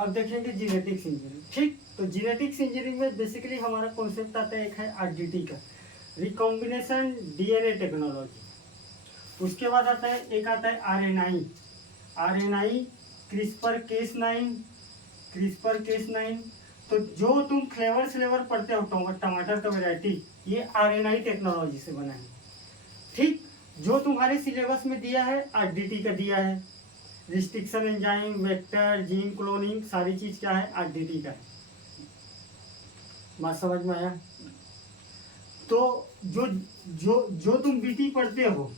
अब देखेंगे genetics engineering. ठीक, तो जीनेटिक्स इंजीनियरिंग में बेसिकली हमारा कॉन्सेप्ट आता है, एक है आरडीटी का, रिकॉम्बिनेशन डीएनए टेक्नोलॉजी। उसके बाद आता है, एक आता है आरएनआई, आरएनआई क्रिस्पर केस 9। तो जो तुम फ्लेवर पढ़ते हो टमाटर का वेराइटी, ये आरएनआई टेक्नोलॉजी से बना है। ठीक, जो तुम्हारे सिलेबस में दिया है आरडीटी का दिया है, restriction enzyme, vector, gene cloning, सारी चीज क्या है, आरडीटी का है। बात समझ में आया? तो जो जो जो तुम बीटी पढ़ते हो,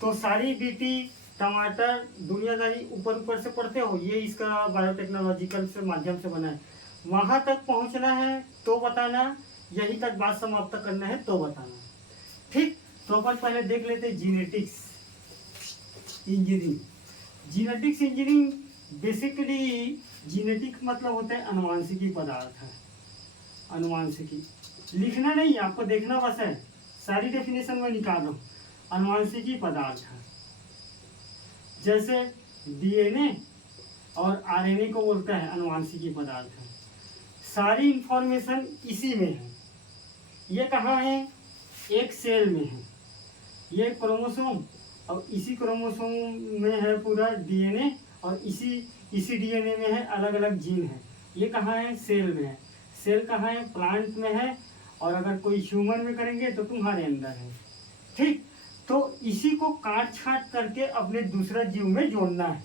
तो सारी बीटी टमाटर दुनियादारी ऊपर से पढ़ते हो, ये इसका बायोटेक्नोलॉजिकल से माध्यम से बना है। वहां तक पहुंचना है तो बताना, यहीं तक बात समाप्त करना है तो बताना। ठीक, तो अपन पहले देख लेते हैं genetics engineering. Genetics engineering basically, genetic मतलब होता है अनुवांशिकी पदार्थ है। अनुवांशिकी लिखना नहीं, आपको देखना बस है, सारी डेफिनेशन में निकाल रहा हूँ। अनुवांशिकी पदार्थ है, जैसे डीएनए और आरएनए को बोलता है अनुवांशिकी पदार्थ है। सारी इंफॉर्मेशन इसी में है। ये कहाँ है, एक सेल में है, ये क्रोमोसोम, और इसी क्रोमोसोम में है पूरा डीएनए, और इसी डीएनए में है अलग अलग जीन है। ये कहाँ है, सेल में है। सेल कहाँ है, प्लांट में है, और अगर कोई ह्यूमन में करेंगे तो तुम्हारे अंदर है। ठीक, तो इसी को काट छाट करके अपने दूसरा जीव में जोड़ना है।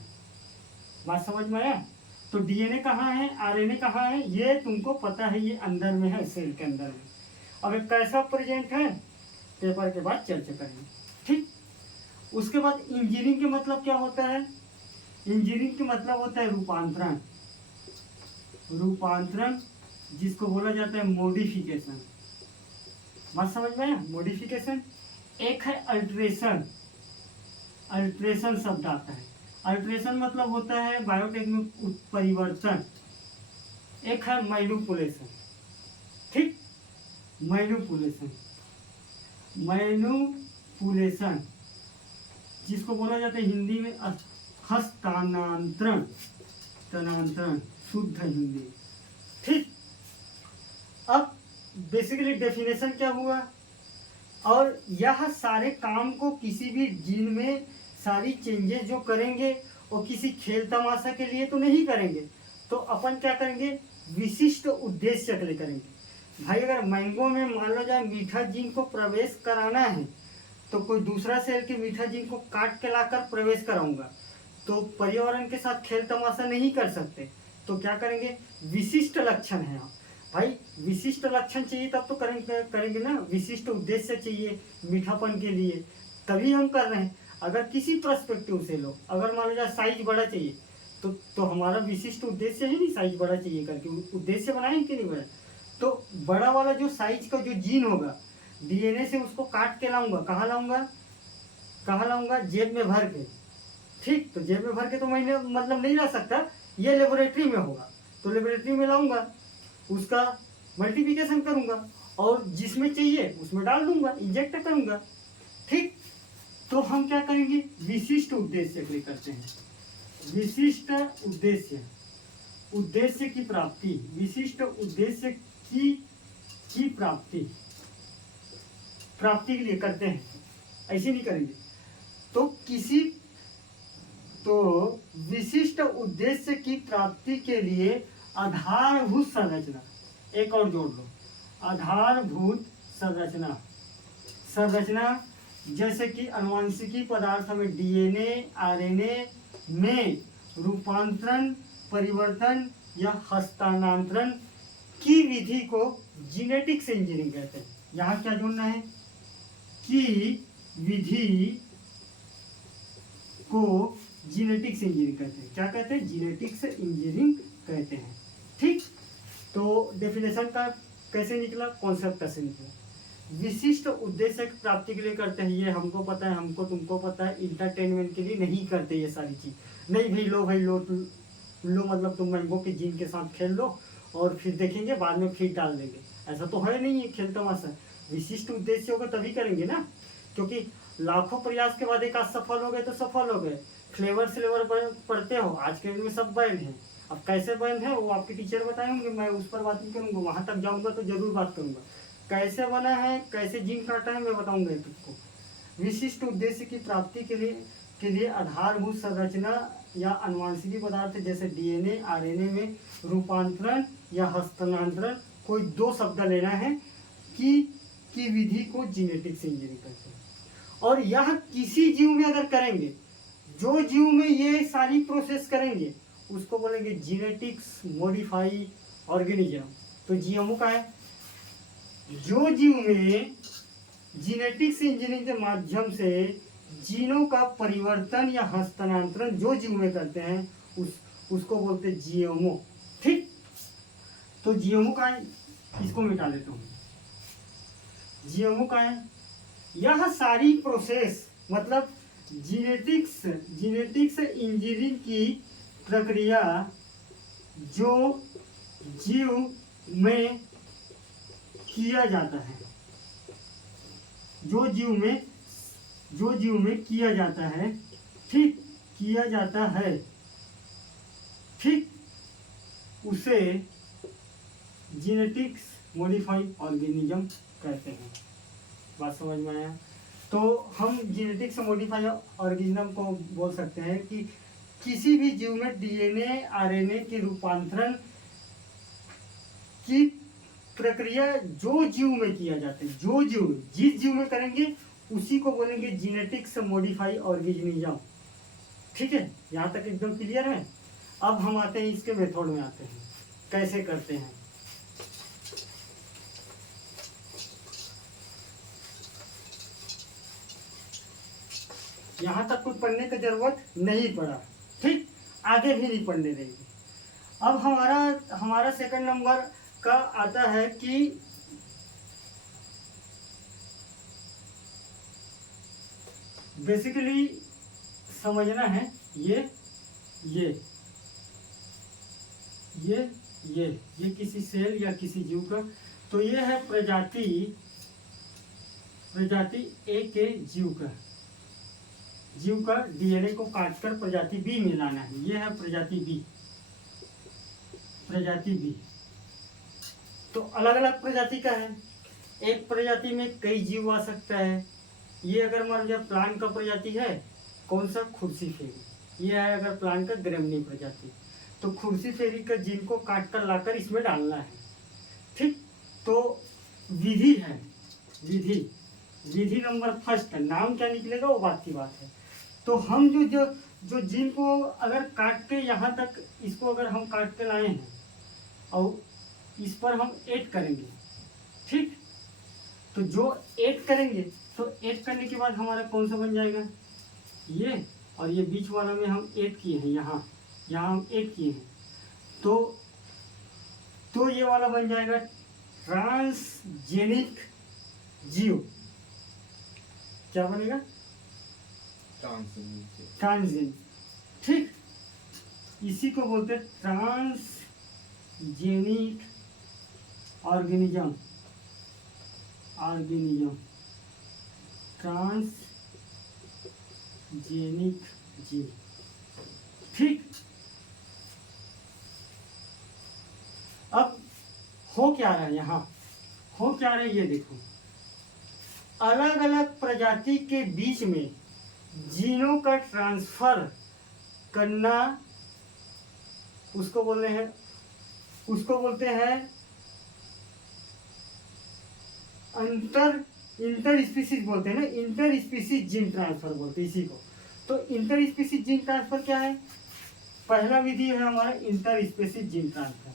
बात समझ में आया? तो डीएनए कहाँ है, आरएनए कहाँ है, ये तुमको पता है, ये अंदर में है, सेल के अंदर में। अब ये कैसा प्रेजेंट है, पेपर के बाद चर्चा करेंगे। ठीक, उसके बाद इंजीनियरिंग के मतलब क्या होता है, इंजीनियरिंग के मतलब होता है रूपांतरण। रूपांतरण जिसको बोला जाता है मॉडिफिकेशन। बात समझ में आया? मॉडिफिकेशन। एक है अल्ट्रेशन, अल्ट्रेशन शब्द आता है। अल्ट्रेशन मतलब होता है बायोटेक्निक परिवर्तन। एक है मैनिपुलेशन। ठीक, मैनिपुलेशन जिसको बोला जाता है हिंदी में हस्तांतरण, स्थानांतरण, शुद्ध हिंदी। ठीक, अब बेसिकली डेफिनेशन क्या हुआ, और यह सारे काम को किसी भी जीन में सारी चेंजेस जो करेंगे वो किसी खेल तमाशा के लिए तो नहीं करेंगे, तो अपन क्या करेंगे, विशिष्ट उद्देश्य के लिए करेंगे। भाई अगर मैंगो में मान लो जाए मीठा जीन को प्रवेश कराना है, तो कोई दूसरा सेल के मीठा जीन को काट के लाकर प्रवेश कराऊंगा, तो पर्यावरण के साथ खेल तमाशा नहीं कर सकते। तो क्या करेंगे, विशिष्ट लक्षण है भाई, विशिष्ट लक्षण चाहिए तब तो करेंगे ना, विशिष्ट उद्देश्य चाहिए मीठापन के लिए, तभी हम कर रहे हैं। अगर किसी पर्सपेक्टिव से लो, अगर मान लो जाए साइज बड़ा चाहिए, तो हमारा विशिष्ट उद्देश्य ही नहीं साइज बड़ा चाहिए करके उद्देश्य बनाएंगे कि नहीं बना। तो बड़ा वाला जो साइज का जो जीन होगा, डीएनए से उसको काट के लाऊंगा, कहाँ लाऊंगा, जेब में भर के। ठीक, तो जेब में भर के तो मैंने मतलब नहीं ला सकता, ये लेबोरेटरी में होगा, तो लेबोरेटरी में लाऊंगा, उसका मल्टीप्लिकेशन करूंगा, और जिसमें चाहिए उसमें डाल दूंगा, इंजेक्ट करूंगा। ठीक, तो हम क्या करेंगे, विशिष्ट उद्देश्य के लिए करते हैं। विशिष्ट उद्देश्य की प्राप्ति, विशिष्ट उद्देश्य की प्राप्ति के लिए करते हैं, ऐसे नहीं करेंगे। तो विशिष्ट उद्देश्य की प्राप्ति के लिए आधारभूत संरचना, एक और जोड़ लो, आधारभूत संरचना जैसे कि अनुवांशिकी पदार्थ में डीएनए, आरएनए में रूपांतरण, परिवर्तन या हस्तांतरण की विधि को जीनेटिक्स इंजीनियरिंग कहते हैं। यहाँ क्या जोड़ना है, की विधि को जीनेटिक्स इंजीनियरिंग कहते हैं। क्या कहते हैं, जीनेटिक्स इंजीनियरिंग कहते हैं। ठीक, तो डेफिनेशन का कैसे निकला, कॉन्सेप्ट कैसे निकला, विशिष्ट उद्देश्य की प्राप्ति के लिए करते हैं, ये हमको पता है, हमको तुमको पता है, इंटरटेनमेंट के लिए नहीं करते ये सारी चीज। नहीं भाई लो मतलब तुम मैंगो के जीन के साथ खेल लो और फिर देखेंगे बाद में फिर डाल देंगे, ऐसा तो है नहीं है खेल तमाशा। विशिष्ट उद्देश्य होगा तभी करेंगे ना, क्योंकि लाखों प्रयास के बाद एक आज सफल हो गए तो सफल हो गए, फ्लेवर पढ़ते हो, आज के दिन में सब बैन है। अब कैसे बैन है वो आपके टीचर बताएंगे, मैं उस पर बात नहीं करूँगा, वहाँ तक जाऊँगा तो जरूर बात करूँगा। कैसे बना है, कैसे जीन काटा है, मैं बताऊँगा तुमको। विशिष्ट उद्देश्य की प्राप्ति के लिए आधारभूत संरचना या अनुवांशिकी पदार्थ जैसे डीएनए आरएनए में रूपांतरण या हस्तांतरण, कोई दो शब्द लेना है की विधि को जेनेटिक्स इंजीनियरिंग कहते हैं। और यह किसी जीव में अगर करेंगे, जो जीव में ये सारी प्रोसेस करेंगे उसको बोलेंगे जेनेटिक्स मॉडिफाई ऑर्गेनिज्म। तो जीएमओ का है, जो जीव में जेनेटिक्स इंजीनियरिंग के माध्यम से जीनों का परिवर्तन या हस्तांतरण जो जीव में करते हैं उसको बोलते हैं जीएमओ। ठीक, तो जीएमओ का है, इसको मिटा देता हूँ। जीएमओ का है, यह सारी प्रोसेस मतलब जेनेटिक्स इंजीनियरिंग की प्रक्रिया जो जीव में किया जाता है, जो जीव में किया जाता है, ठीक, किया जाता है, ठीक, उसे जेनेटिक्स मॉडिफाइड ऑर्गेनिज्म कहते हैं। बात समझ में आया? तो हम जेनेटिक्स मॉडिफाइड ऑर्गेनिज्म को बोल सकते हैं कि किसी भी जीव में डीएनए आरएनए के रूपांतरण की प्रक्रिया जो जीव में किया जाता है, जो जीव जिस जीव में करेंगे उसी को बोलेंगे जेनेटिक्स मॉडिफाइड ऑर्गेनिज्म। ठीक है, यहाँ तक एकदम क्लियर है। अब हम आते हैं इसके मेथड में, आते हैं कैसे करते हैं। यहाँ तक कुछ पढ़ने की जरूरत नहीं पड़ा, ठीक, आगे भी नहीं पढ़ने देंगे। अब हमारा सेकंड नंबर का आता है कि बेसिकली समझना है ये किसी सेल या किसी जीव का, तो ये है प्रजाति ए के जीव का डीएनए को काटकर प्रजाति बी में लाना है। ये है प्रजाति बी। तो अलग अलग प्रजाति का है, एक प्रजाति में कई जीव आ सकता है। ये अगर मान लीजिए प्लांट का प्रजाति है, कौन सा, खुर्सी फेरी। ये है अगर प्लांट का ग्रेमनी प्रजाति, तो खुर्सी फेरी का जीन को काट कर लाकर इसमें डालना है। ठीक, तो विधि है, विधि नंबर फर्स्ट है। नाम क्या निकलेगा वो बात की बात है। तो हम जो जीन को अगर काट के यहाँ तक इसको अगर हम काट के लाए हैं और इस पर हम ऐड करेंगे, ठीक, तो जो ऐड करेंगे तो ऐड करने के बाद हमारा कौन सा बन जाएगा, ये, और ये बीच वाला में हम ऐड किए हैं, यहाँ हम ऐड किए हैं, तो ये वाला बन जाएगा ट्रांसजेनिक जीव। क्या बनेगा, ट्रांसजेनिक। ठीक, इसी को बोलते हैं ट्रांसजेनिक ऑर्गेनिज्म, ट्रांसजेनिक जीव। ठीक, अब हो क्या रहा है, यहाँ हो क्या रहा है ये देखो। अलग अलग प्रजाति के बीच में जीनों का ट्रांसफर करना, उसको बोलते हैं इंटर स्पीसीज बोलते हैं ना, इंटर स्पीसीज जीन ट्रांसफर बोलते हैं इसी को। तो इंटर स्पीसीज जीन ट्रांसफर क्या है, पहला विधि है हमारा inter species gene transfer.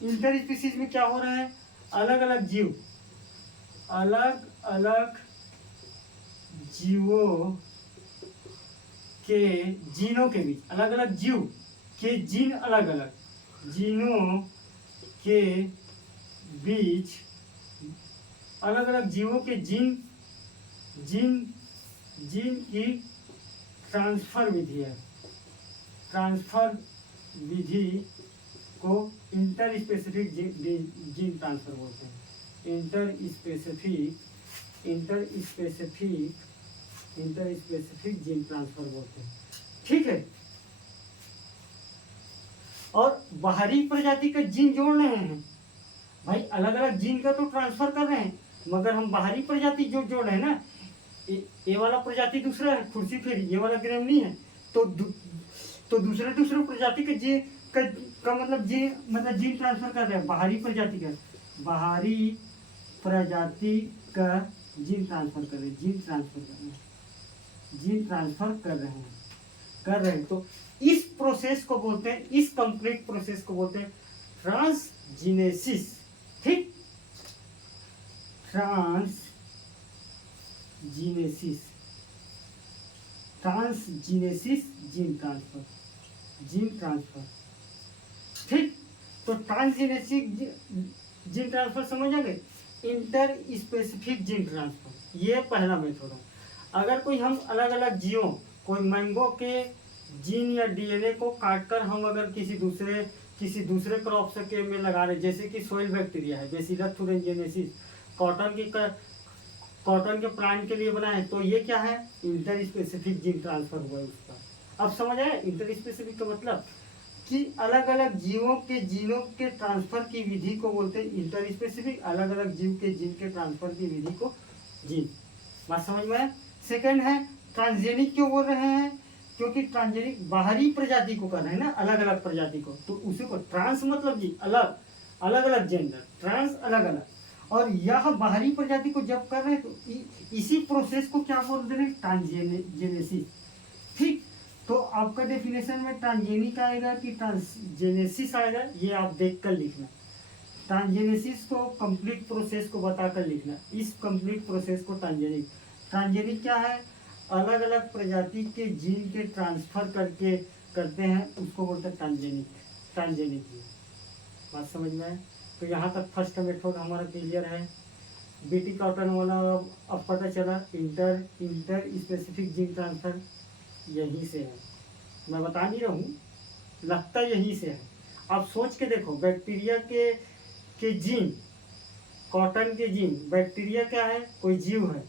Inter species में क्या हो रहा है, अलग अलग जीवों के जीनों के बीच, अलग अलग जीव के जीन, अलग अलग जीनों के बीच, अलग अलग जीवों के जीन की ट्रांसफर विधि है। ट्रांसफर विधि को इंटर स्पेसिफिक जीन ट्रांसफर बोलते हैं। Inter inter specific gene transfer बोलते हैं। ठीक है, और बाहरी प्रजाति का जीन जोड़ रहे हैं भाई, अलग अलग जीन का तो ट्रांसफर कर रहे हैं, मगर हम बाहरी प्रजाति जो जोड़ रहे हैं ना, ये वाला प्रजाति दूसरा है कुर्सी फेरी, ये वाला ग्रेमनी है, तो दूसरे प्रजाति के जीन का मतलब जीन ट्रांसफर कर रहे हैं, बाहरी प्रजाति का जीन ट्रांसफर कर रहे हैं, तो इस प्रोसेस को बोलते हैं, इस कंप्लीट प्रोसेस को बोलते हैं ट्रांसजीनेसिस। ठीक, ट्रांसजीनेसिस जीन ट्रांसफर। ठीक, तो ट्रांसजीनेसिस जीन ट्रांसफर समझ आ गए। इंटर स्पेसिफिक जीन ट्रांसफर, ये पहला मेथड है। अगर कोई हम अलग अलग जीवों, कोई मैंगो के जीन या डीएनए को काटकर हम अगर किसी दूसरे क्रॉप के में लगा रहे, जैसे कि सोइल बैक्टीरिया है, बेसिलस thuringiensis, कॉटन के प्लांट के लिए बनाए, तो ये क्या है, इंटर स्पेसिफिक जीन ट्रांसफर हुआ है उसका। अब समझ आया इंटर स्पेसिफिक का मतलब, कि अलग अलग जीवों के जीनों के ट्रांसफर की विधि को बोलते हैं इंटर स्पेसिफिक, अलग अलग जीव के जीन के ट्रांसफर की विधि को जीन। बात समझ में आया। सेकेंड है ट्रांसजेनिक, क्यों बोल रहे हैं, क्योंकि ट्रांसजेनिक बाहरी प्रजाति को कर रहे हैं ना, अलग अलग प्रजाति को, तो उसी को ट्रांस मतलब जी अलग अलग जेंडर, ट्रांस अलग अलग, और यह बाहरी प्रजाति को जब कर रहे हैं तो इसी प्रोसेस को क्या बोल रहे हैं, ट्रांसजेनेसिस। ठीक, तो आपका डेफिनेशन में ट्रांसजेनिक आएगा कि ट्रांसजेनेसिस आएगा, ये आप देख कर लिखना। ट्रांसजेनेसिस को कंप्लीट प्रोसेस को बताकर लिखना, इस कंप्लीट प्रोसेस को ट्रांसजेनिक क्या है, अलग अलग प्रजाति के जीन के ट्रांसफर करते हैं, उसको बोलते हैं ट्रांसजेनिक जीन। बात समझ में आए। तो यहाँ तक फर्स्ट मेथड हमारा क्लियर है। बीटी कॉटन वाला अब पता चला, इंटर स्पेसिफिक जीन ट्रांसफर यहीं से है, मैं बता नहीं रहा हूँ, लगता यहीं से है। आप सोच के देखो, बैक्टीरिया के जीन, कॉटन के जीन, बैक्टीरिया क्या है, कोई जीव है,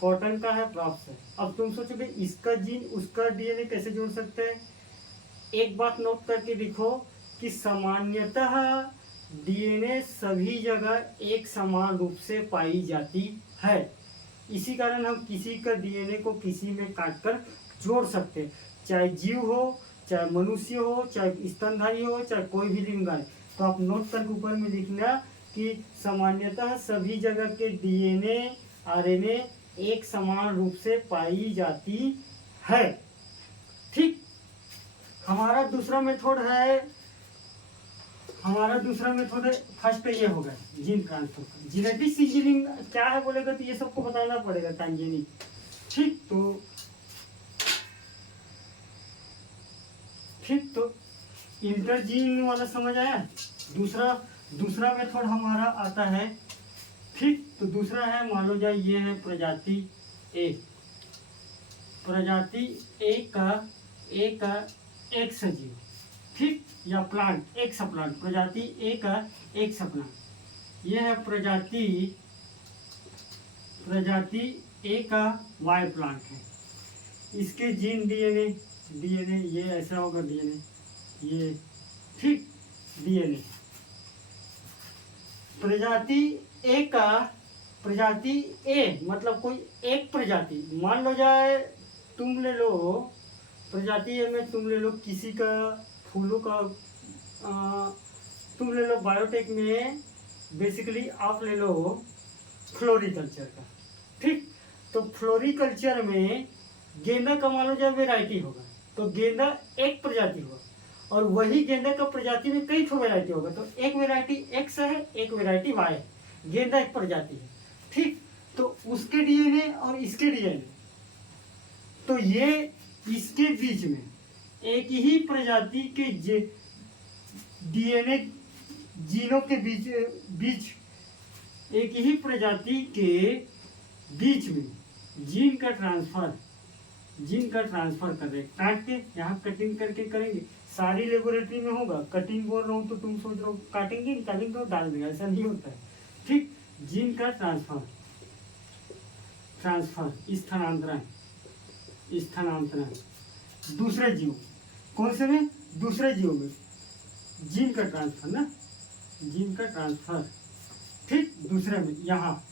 कॉटन का है, क्रॉप्स है। अब तुम सोचोगे इसका जीन उसका डीएनए कैसे जोड़ सकते हैं। एक बात नोट करके देखो कि सामान्यतः डीएनए सभी जगह एक समान रूप से पाई जाती है, इसी कारण हम किसी का डीएनए को किसी में काटकर जोड़ सकते हैं, चाहे जीव हो, चाहे मनुष्य हो, चाहे स्तनधारी हो, चाहे कोई भी लिंगाय। तो आप नोट करके ऊपर में लिखना कि सामान्यतः सभी जगह के डीएनए आरएनए एक समान रूप से पाई जाती है। ठीक, हमारा दूसरा मेथड है, फर्स्ट ये होगा जीन ट्रांसफर। जेनेटिक सीक्वेंसिंग क्या है बोलेगा तो ये सबको बताना पड़ेगा, ट्रांसजेनिक। ठीक, तो इंटरजीन वाला समझ आया। दूसरा मेथड हमारा आता है। ठीक, तो दूसरा है, मान लो जाए ये है प्रजाति ए का एक सजीव, ठीक, या प्लांट, एक सप्लांट, प्रजाति ए का एक सप्लांट। यह है प्रजाति ए का वाई प्लांट है। इसके जीन डीएनए ये ऐसा होगा, डीएनए ये, ठीक, डीएनए प्रजाति ए मतलब कोई एक प्रजाति, मान लो जाए तुम ले लो प्रजाति ए में, तुम ले लो किसी का फूलों का, तुम ले लो बायोटेक में, बेसिकली आप ले लो फ्लोरिकल्चर का। ठीक, तो फ्लोरिकल्चर में गेंदा का मान लो जाए वेराइटी होगा, तो गेंदा एक प्रजाति होगा, और वही गेंदा का प्रजाति में कई ठो वेराइटी होगा, तो एक वेराइटी एक्स है, एक वेराइटी वाई है, गेंदा एक प्रजाति है। ठीक, तो उसके डीएनए और इसके डीएनए, तो ये इसके बीच में एक ही प्रजाति के डीएनए जीनों के बीच एक ही प्रजाति के बीच में जीन का ट्रांसफर कर रहे, काट के यहाँ कटिंग करके करेंगे। सारी लेबोरेटरी में होगा, कटिंग बोल रहा हूँ तो तुम सोच रहे हो काटेंगे निकालेंगे तो डाल देंगे, ऐसा नहीं होता है। ठीक, जीन का ट्रांसफर ट्रांसफर, स्थानांतरण, स्थानांतरण दूसरे जीव, कौन से में? दूसरे जीव में, जीन का ट्रांसफर ना, जीन का ट्रांसफर, ठीक, दूसरे में यहाँ।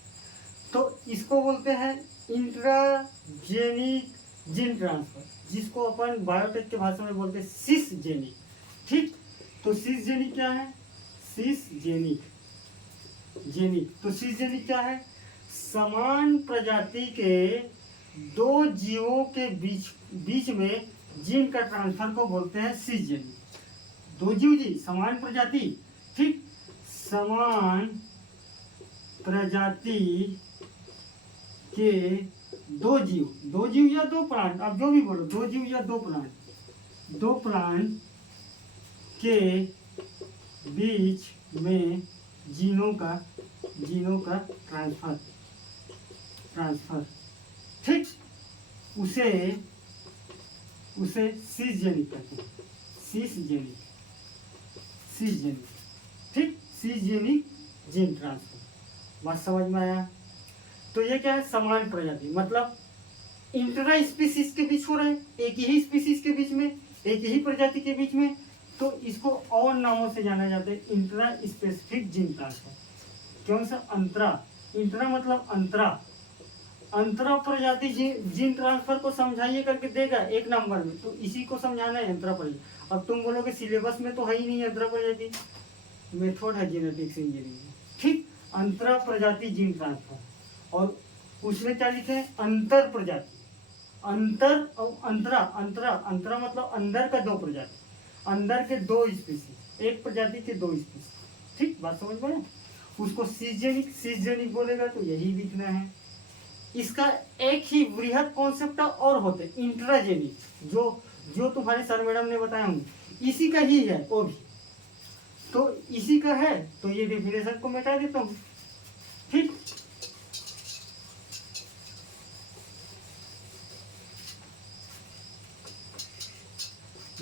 तो इसको बोलते हैं इंट्राजेनिक जीन ट्रांसफर, जिसको अपन बायोटेक के भाषा में बोलते हैं सिसजेनिक, ठीक। तो सिसजेनिक क्या है? सिसजेनिक, जेनिक। तो सिसजेनिक क्या है? समान प्रजाति के दो जीवों के बीच में जीन का ट्रांसफर को बोलते हैं सिसजेनिक। दो जीव जी, समान प्रजाति, ठीक, समान प्रजाति के दो जीव या दो प्राण, आप जो भी बोलो, दो जीव या दो प्राण के बीच में जीनों का ट्रांसफर, ठीक, उसे सिसजेनिक कहते हैं, सिसजेनिक, ठीक, सिसजेनिक जीन ट्रांसफर। बात समझ में आया? तो ये क्या है? समान प्रजाति, मतलब इंट्रा स्पीसीज के बीच हो रहा है, एक ही स्पीसीज के बीच में, एक ही प्रजाति के बीच में, तो इसको और नामों से जाना जाता है, इंट्रा स्पेसिफिक जीन ट्रांसफर। क्यों सर? इंट्रा मतलब अंतरा प्रजाति जीन ट्रांसफर को समझाइए करके देगा एक नंबर में, तो इसी को समझाना है, अंतरा प्रजाति। अब तुम बोलोगे सिलेबस में तो है ही नहीं अंतरा प्रजाति, मेथड है जेनेटिक्स इंजीनियरिंग, ठीक, अंतरा प्रजाति जीन ट्रांसफर। और उसमें क्या लिखे हैं? अंतर प्रजाति, अंतर और अंतरा मतलब अंदर का दो प्रजाति, अंदर के दो स्पीसीज, एक प्रजाति के दो स्पीसीज, ठीक, बात समझ में? उसको सिसजेनिक बोलेगा तो यही लिखना है। इसका एक ही वृहद कॉन्सेप्ट और होते, इंट्राजेनिक, जो तुम्हारे सर मैडम ने बताया हूँ, इसी का ही है वो भी, तो इसी का है, तो ये डेफिनेशन को मिटा देता हूँ, ठीक।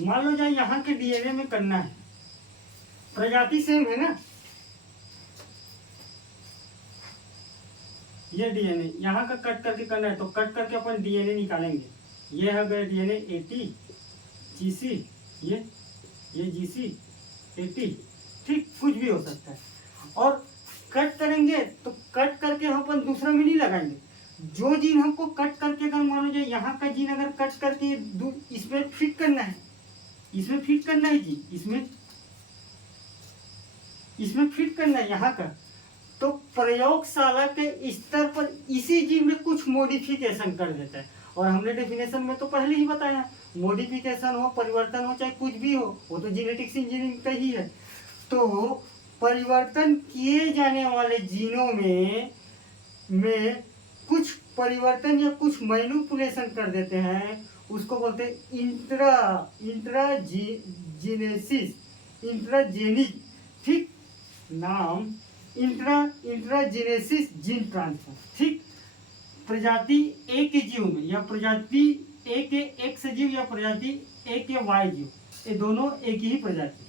मान लो जाए यहाँ के डीएनए में करना है, प्रजाति सेम है ना, ये डीएनए यहाँ का कट करके करना है, तो कट करके अपन डीएनए निकालेंगे। ये है गया डीएनए एटी जीसी, ये जीसी एटी, ठीक, कुछ भी हो सकता है। और कट करेंगे तो कट करके हम अपन दूसरा में नहीं लगाएंगे, जो जीन हमको कट करके, अगर मान लो जाए यहाँ का जीन अगर कट करके इसमें फिट करना है, इसमें फिट करना है जी, इसमें फिट करना है यहाँ का, तो प्रयोगशाला के स्तर पर इसी जीन में कुछ मॉडिफिकेशन कर देता है। और हमने डेफिनेशन में तो पहले ही बताया, मॉडिफिकेशन हो, परिवर्तन हो, चाहे कुछ भी हो, वो तो जेनेटिक्स इंजीनियरिंग का ही है। तो परिवर्तन किए जाने वाले जीनों में कुछ परिवर्तन या कुछ मैनिपुलेशन कर देते हैं, उसको बोलते हैं इंट्राजेनिक, ठीक, नाम इंट्राजेनेसिस जीन ट्रांसफर, ठीक। प्रजाति ए के जीव में, या प्रजाति ए के एक्स जीव या प्रजाति ए के वाई जीव, ये दोनों एक ही प्रजाति,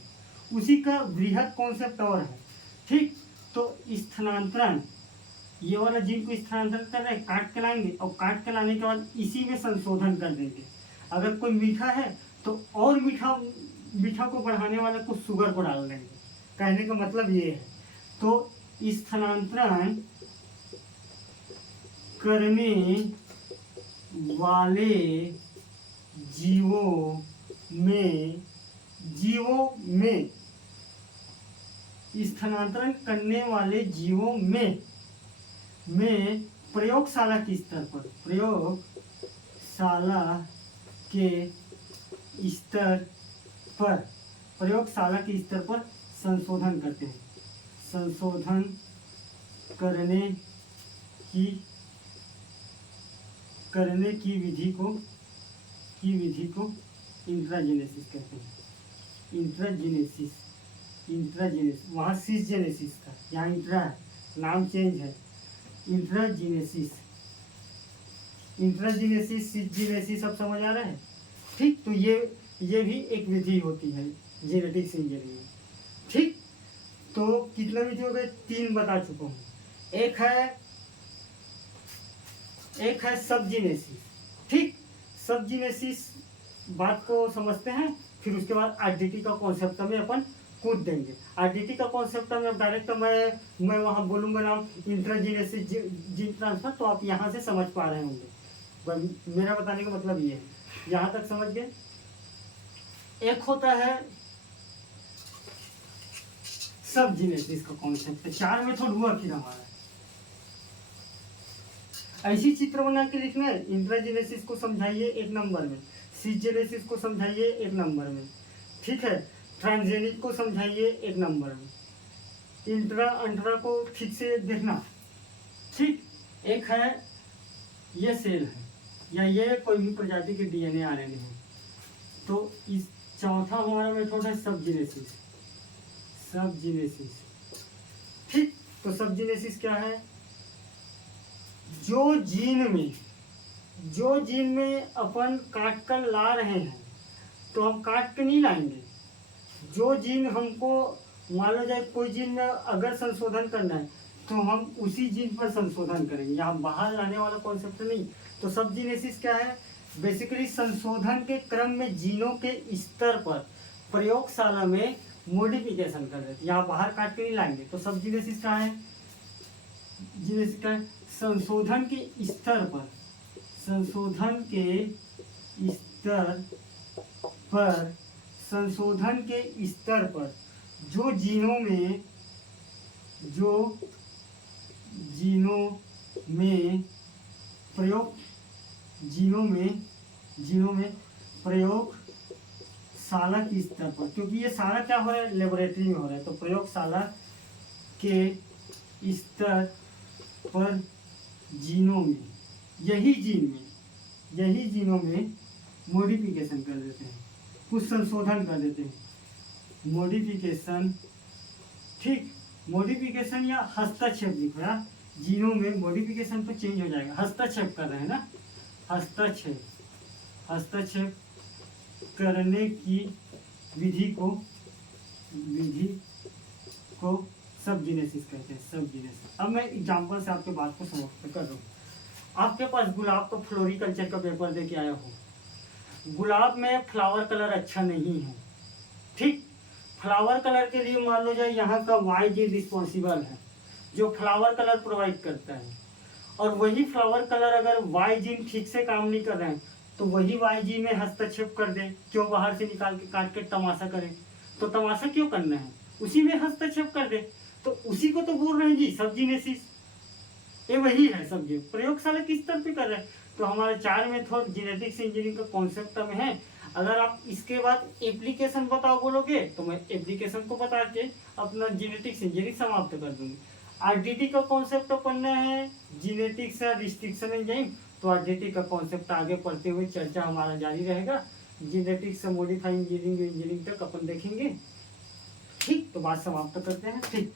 उसी का वृहद कॉन्सेप्ट और है, ठीक। तो स्थानांतरण, ये वाला जीन को स्थानांतरण कर रहे हैं, काट के लाएंगे, और काट के लाने के बाद इसी में संशोधन कर देंगे। अगर कोई मीठा है तो और मीठा को बढ़ाने वाले को शुगर को डाल देंगे, कहने का मतलब ये है। तो स्थानांतरण करने वाले जीवों में स्थानांतरण करने वाले जीवों में प्रयोगशाला के स्तर पर संशोधन करते हैं। संशोधन करने की विधि को इंट्राजेनेसिस कहते हैं। इंट्राजेनेसिस, वहाँ सिसजेनेसिस था, यहाँ इंट्रा है, नाम चेंज है, इंट्राजेनेसिस, सिसजेनेसिस, सब समझ आ रहा है, ठीक। तो ये भी एक विधि होती है जेनेटिक्स इंजीनियरिंग में, ठीक। तो कितने विधि हो गए? 3 बता चुका हूँ। एक है एक है सबजीनेसिस। ठीक, सबजीनेसिस बात को समझते हैं, फिर उसके बाद आरडीटी का कॉन्सेप्ट में अपन कूद देंगे। आरडीटी का कॉन्सेप्ट में डायरेक्ट मैं वहाँ बोलूँगा नाम इंट्राजीनेसिस जीन ट्रांसफर, तो आप यहाँ से समझ पा रहे होंगे। मेरा बताने का मतलब ये है, यहाँ तक समझ गए। एक होता है सबजीनेसिस का कॉन्सेप्ट, 4 मेथड हुआ फिर हमारा। ऐसी चित्र बना के लिखना है, इंट्राजीनेसिस को समझाइए 1 नंबर में, सिसजेनेसिस को समझाइए 1 नंबर में, ठीक है, ट्रांसजेनिक को समझाइए 1 नंबर में, इंट्रा अंट्रा को ठीक से देखना। ठीक, एक है ये सेल है या ये कोई भी प्रजाति के डीएनए आरएनए है। तो इस चौथा हमारा मेथड है सबजीनेसिस। सबजीनेसिस, ठीक, तो सबजीनेसिस क्या है? जो जीन में अपन काट कर ला रहे हैं, तो हम काट के नहीं लाएंगे। जो जीन हमको मान लो जाए कोई जीन में अगर संशोधन करना है, तो हम उसी जीन पर संशोधन करेंगे, यहाँ बाहर लाने वाला कॉन्सेप्ट नहीं। तो सबजीनेसिस क्या है? बेसिकली संशोधन के क्रम में जीनों के स्तर पर प्रयोगशाला में मॉडिफिकेशन कर देते, यहाँ बाहर काट के नहीं लाएंगे। तो सबजीनेसिस क्या है? जीनेसिस क्या है? संशोधन के स्तर पर, संशोधन के स्तर पर, संशोधन के स्तर पर जो जीनों में प्रयोगशाला के स्तर पर, क्योंकि ये सारा क्या हो रहा है? लेबोरेटरी में हो रहा है। तो प्रयोगशाला के स्तर पर जीनों में, यही जीनों में मॉडिफिकेशन कर देते हैं, कुछ संशोधन कर देते हैं, मॉडिफिकेशन। ठीक, मॉडिफिकेशन या हस्तक्षेप लिखो यार, जीनों में मॉडिफिकेशन तो चेंज हो जाएगा, हस्तक्षेप कर रहे हैं ना, हस्तक्षेप करने की विधि को सबजीनेसिस कहते हैं, सबजीनेसिस। अब मैं एग्जांपल से आपके बात को समाप्त कर दूँ। आपके पास गुलाब का फ्लोरिकल्चर का पेपर दे के आया हो, गुलाब में फ्लावर कलर अच्छा नहीं है, ठीक, फ्लावर कलर के लिए मान लो जाए यहाँ का वाई जीन रिस्पॉन्सिबल है, जो फ्लावर कलर प्रोवाइड करता है, और वही फ्लावर कलर अगर वाई जीन ठीक से काम नहीं कर रहे हैं, तो वही वाई जीन में हस्तक्षेप कर दे, क्यों बाहर से निकाल के काट के तमाशा करें? तो तमाशा क्यों करना है? उसी में हस्तक्षेप कर दे, तो उसी को तो बोल रहे हैं जी सबजीनेसिस। ये वही है सब्जी, प्रयोगशाला किस स्तर पे कर रहे हैं। तो हमारे 4 मेथड जेनेटिक्स इंजीनियरिंग का कॉन्सेप्ट में है। अगर आप इसके बाद एप्लीकेशन बताओ बोलोगे, तो मैं एप्लीकेशन को बता के अपना जेनेटिक्स इंजीनियरिंग समाप्त कर दूंगी। आरडीटी का कॉन्सेप्ट पढ़ना है, जेनेटिक्स रिस्ट्रिक्शन एंजाइम, तो आरडीटी का कॉन्सेप्ट आगे पढ़ते हुए चर्चा हमारा जारी रहेगा। जेनेटिक्स से मॉडिफाइंग इंजीनियरिंग तक अपन देखेंगे। ठीक, तो बात समाप्त करते हैं। ठीक।